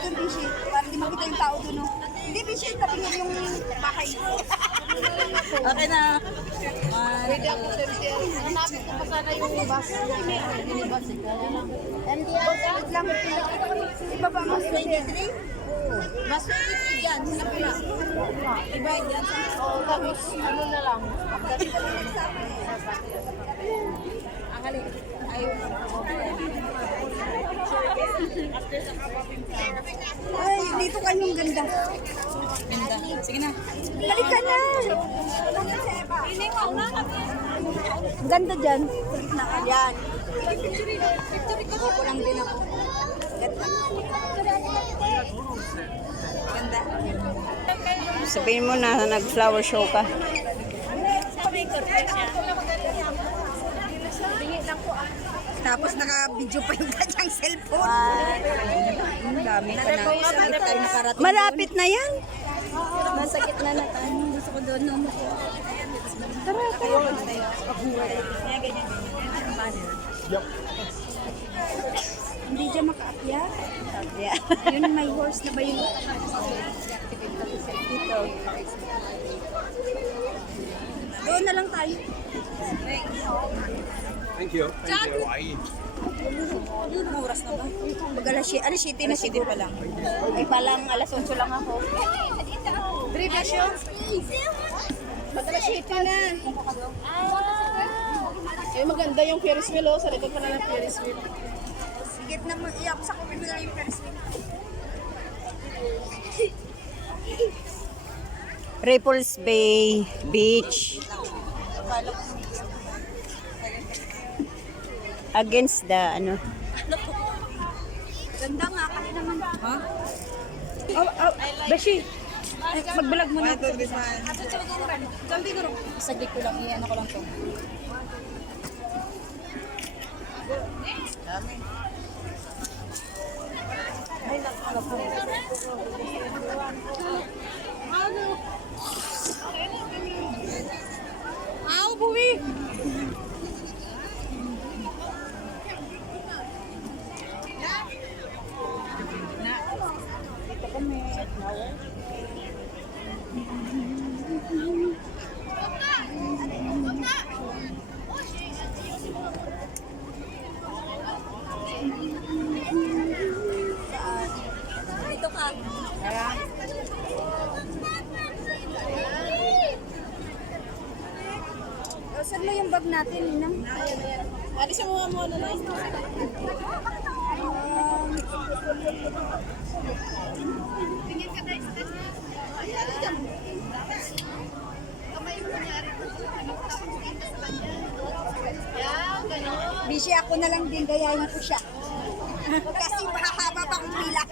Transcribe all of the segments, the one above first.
doon, Bishi. Para hindi makita yung tao doon, no? Hindi, Bishi, tabi mo yung bahay. Okay na. Pwede ako, sir. Hanapin ko pa sana yung bus. Yung bus, MDR, wait lang. Iba ba, mas 23? Mas 23 dyan, sa pila. Iba dyan. Tapos, ano na lang. Ang halip. Ayaw. Ay, dito kayong ganda. Ganda. Sige na. Balik ka na. Ganda dyan. Yan. Ako lang din ako. Ganda. Ganda. Sabihin mo na nag-flower show ka. Tapos naka-video pa yung kanyang cellphone. Ang dami pa na. Saan tayo nakarating? Malapit na yan. Nasa gitna na tayo. Gusto ko doon nung Tara, tayo. Hindi dyan makaakyat. Yun, may horse na ba yun? Dito. Doon na lang tayo. Thank you. Thank you. Ay. Anong oras na ba? Mag-alas 7 na siguro pa lang. Ay palang alas 8 lang ako. Trivia show? Mag-alas 7 na. Eh, maganda yung Ferris wheel, oh. Sa likod pa na ng Ferris wheel. Sigit na mag-iyak sa kumin mo na yung Ferris wheel. Ripples Bay Beach. Against the ano. Ganda nga kasi naman. Ha? Beshi! Mag-vlog mo na. Saglit ko lang, iyan ako lang to. Aw, buwi! Dito ka. Saan mo yung bag natin, Ninang? Alisin mo nga muna na. Busy ako na lang din, gayahin ko siya. Kasi mahaba pang pila.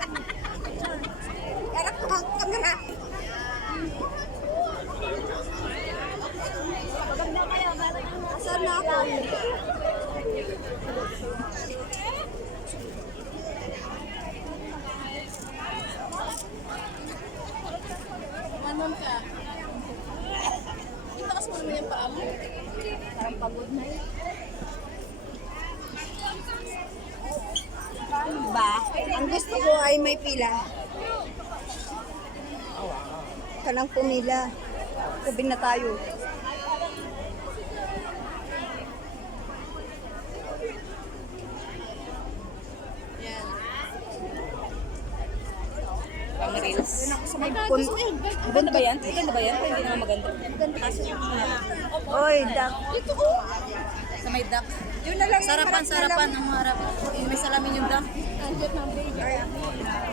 Harap ko ang kamera. Asan na ako? Manon ka. Itakas mo naman yung paa mo. Parang pagod na yun. Ba? Ang gusto ko ay may pila. Kanang pumila. Kubing na tayo. Pang reels. Maganda ba yan? Maganda ba yan? Hindi naman maganda. Oy, dak. Sa may duck. Yun na lang. Sarapan, sarapan. Ang harap. May salamin yung duck.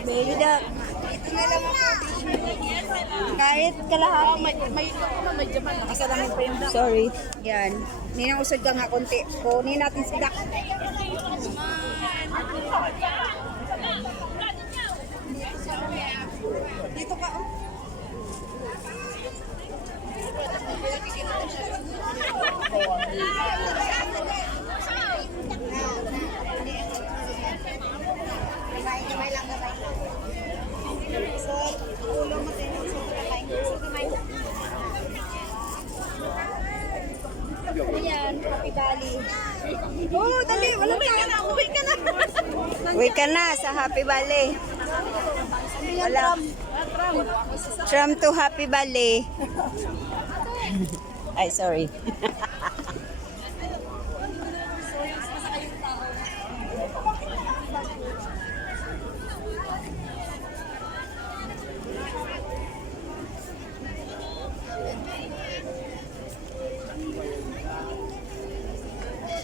Baby dak. Ito na lang ako. Kahit kalahati. May jaman. Nakasalamin pa yung duck. Sorry. Yan. Ninausad ka nga konti. Kunin natin si Dak. Dito ka. Oh. Gamay lang, gamay. So, ulo mo din. So, gamay. Ayan, Happy Valley. Oh, dali, wala na. Uwi ka na. Uwi ka na sa Happy Valley. Wala. Tram to Happy Valley. Ay, sorry.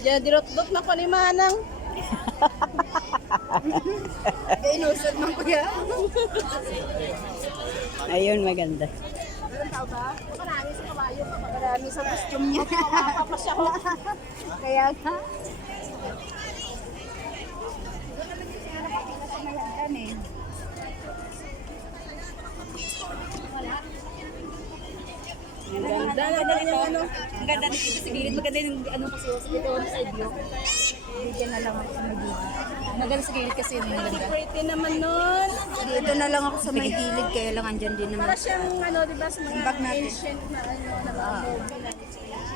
Diyan, dirot-dot na ko ni Manang. Inusad man kuya. Ayun, maganda. Marami sa kabayo, marami sa costume niya. Mapapasya ko. Kaya nga. Ang ganda yung ano. Ang ganda dito sa gilid. Maganda yung ano kasi dito sa view. Bigyan na lang ako sa may gilid. Maganda sa gilid kasi yung maganda. Pretty naman nun. Dito na lang ako sa may gilid kaya lang andyan din naman. Para siyang ano, di ba, sa mga Back natin. ancient na ano, na mga movie na.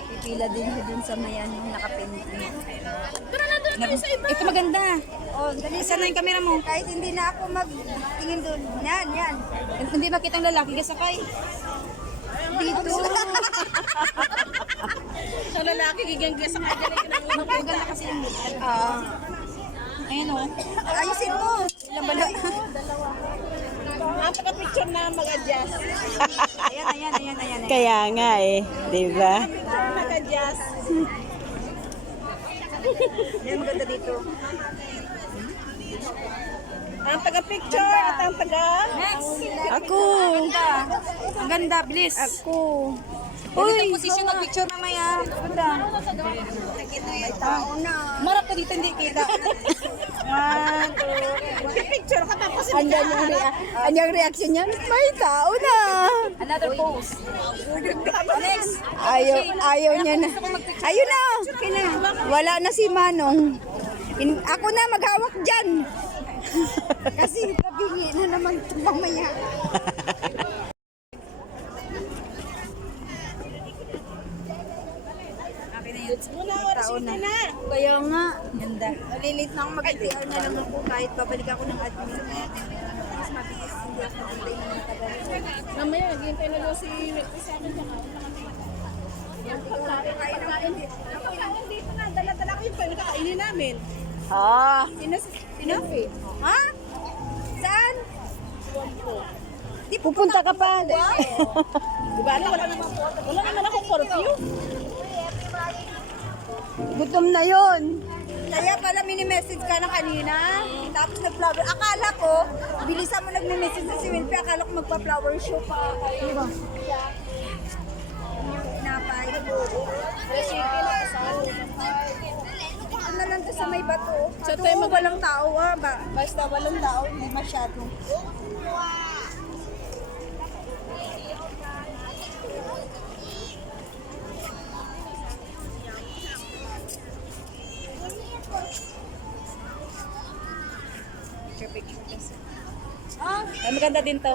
Pipila din siya dun sa may ano, nakapainting. Tara na doon tayo sa iba. Ito maganda. Oh, dali. Saan na yung camera mo? Kahit hindi na ako magtingin dun. Yan, yan. Hindi makita ang lalaki kasakay. Dito. Sa lalaki, gigangga sa kanya na kinamuna ko. Maganda kasi yung ayun o. Ayusin mo. Ilan ba na? Ang pagka-picture na mag-adjust. Ayan. Kaya nga eh. Diba? Picture mag-adjust. Yan maganda dito. Ang taga-picture at ang taga... Next. Ako. Ang ganda, bilis. Ako. Uy, position ng picture mamaya. Ganda. May tao na. Marap ka dito, hindi kita. Picture ka tapos Anyang reaction niya, may tao na. Another pose. Next. Ayaw niya na. Ayun na. Wala na si Manong. Ako na maghawak dyan. Kasi tabingi na naman ito mamaya. muna, oras yun na. Kaya nga. Ganda. Nalilit na ako mag-ITR na lang ako kahit babalik ako ng admin. Mas mabilis hindi ako mag-antay na ng tagal. Mamaya, hintay na daw si Wilkie sa akin. Ako lang dito na. Dala-dala ko yung pinakakainin namin. Ah. Sinafi. Ha? Saan? Pupunta ka pa. Diba, wala naman akong curfew. Gutom na yon. Kaya pala mini-message ka na kanina. Tapos nag-flower. Akala ko, bilisan mo nag-message na si Wilpe. Akala ko magpa-flower show pa. Diba? Pinapay. Ano na lang to sa may bato. Sa Ito, tayo walang tao. Basta walang tao, hindi masyado. Ay, maganda din to.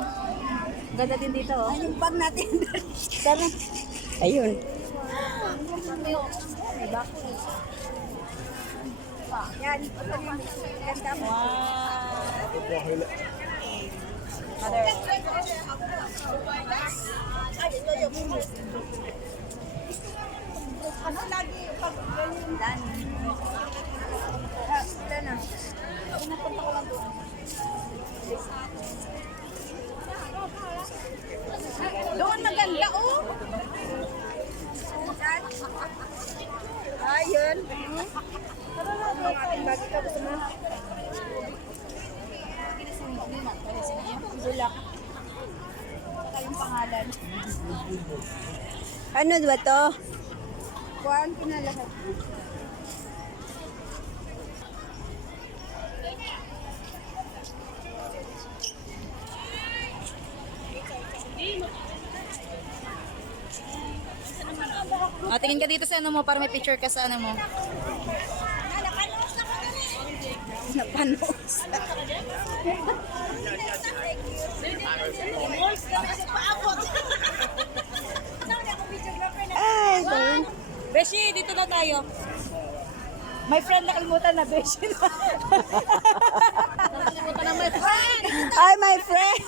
Ganda din dito. Oh. Ay, yung bag natin. Sana. Ayun. Yan. Ganda mo. Ano lagi pag ganyan? Wala na. Pinapunta ko lang doon. Doon maganda, oh. Ayun. Ang ating bagi ka gusto mo. Bulak. Tayong pangalan. Ano ba to? Kuhaan ko na lahat. Tingin ka dito sa ano mo para may picture ka sa ano mo. Napanos. Ay, sorry. Beshi, dito na tayo. My friend nakalimutan na beshi na. Nakalimutan na my friend. Hi, my friend!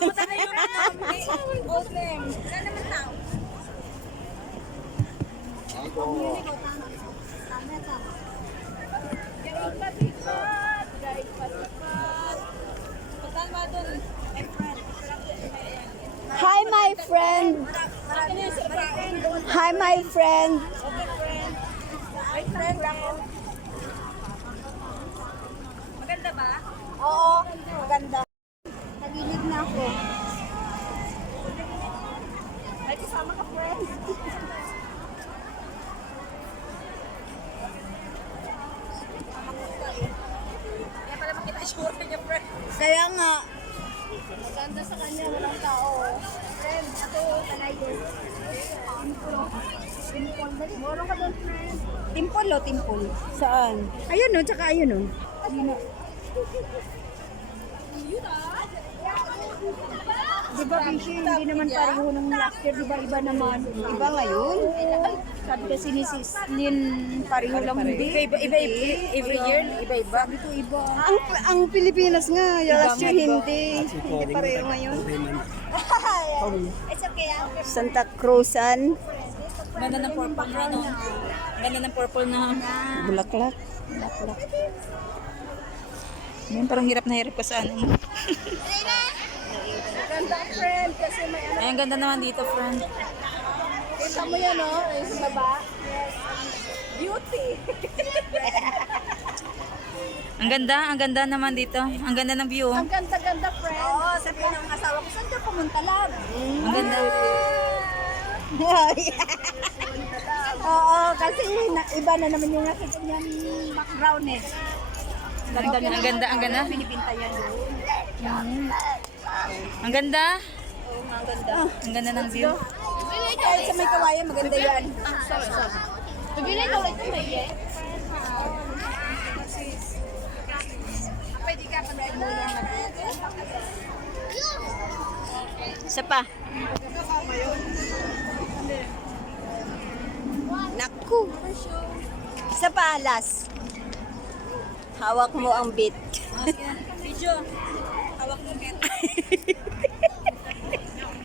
Old name. Saan naman tao? Hi, my friend! Hi, my friend! Maganda ba? Oo, maganda. Nagilid na ako. Ay, kasama ka, friend. Kaya pala makita sure niya, friend. Kaya nga, Maganda sa kanya, walang tao. Friend, ako, talayo. Morong ka doon, friend. timpol o timpol? Saan? Ayun o, tsaka ayun o. Di ba, Bishi, hindi naman pareho ng last year, di ba iba naman? Iba ngayon? Sabi kasi ni Sis Lynn, pareho lang hindi. Iba, every year, iba-iba. Sabi ko iba. Ang Pilipinas nga, last year hindi. Hindi pareho ngayon. It's okay, ah. Santa Cruzan, Ganda ng purple na, no? Ganda ng purple na. Bulaklak. Yan, parang hirap na hirap ka sa ano. Ganda, friend, kasi may ano. Ay, ang ganda naman dito, friend. Kita mo yan, no? Yung sa baba. Beauty. Ang ganda naman dito. Ang ganda ng view. Ang ganda-ganda, friend. Oo, sabi ng asawa ko, saan ka pumunta lang? Ang ganda. Oo, kasi iba na naman yung nakita niyang background eh. Ang ganda. Binibinta yan doon. Ang ganda. Ang ganda. Ang ganda ng view. Kahit sa may kawayan, maganda yan. Pagbilay ka ulit ito, eh. Pwede ka pa dahil muna Isa pa. Naku. Sa palas. Hawak mo ang bit. Video. Hawak mo, Ken.